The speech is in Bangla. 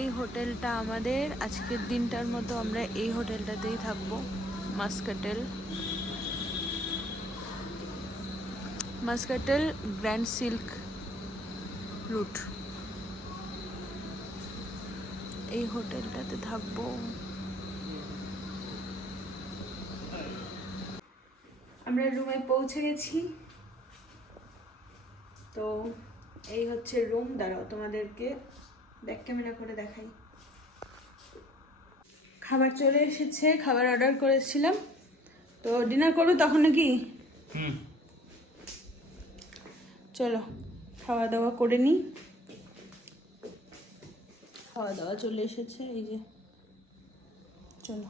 এই হোটেলটা আমাদের আজকের দিনটার মতো আমরা এই হোটেলটাতেই থাকবো, মাস্কাটেল গ্র্যান্ড সিল্ক রুট, এই হোটেলটাতে থাকবো। আমরা রুমে পৌঁছে গেছি। তো এই হচ্ছে রুম। দাঁড়াও তোমাদেরকে ব্যাক ক্যামেরা করে দেখাই। খাবার চলে এসেছে, খাবার অর্ডার করেছিলাম। তো ডিনার করবো তখন নাকি? চলো খাওয়া দাওয়া করে নিই। খাওয়া দাওয়া চলে এসেছে, এই যে, চলো।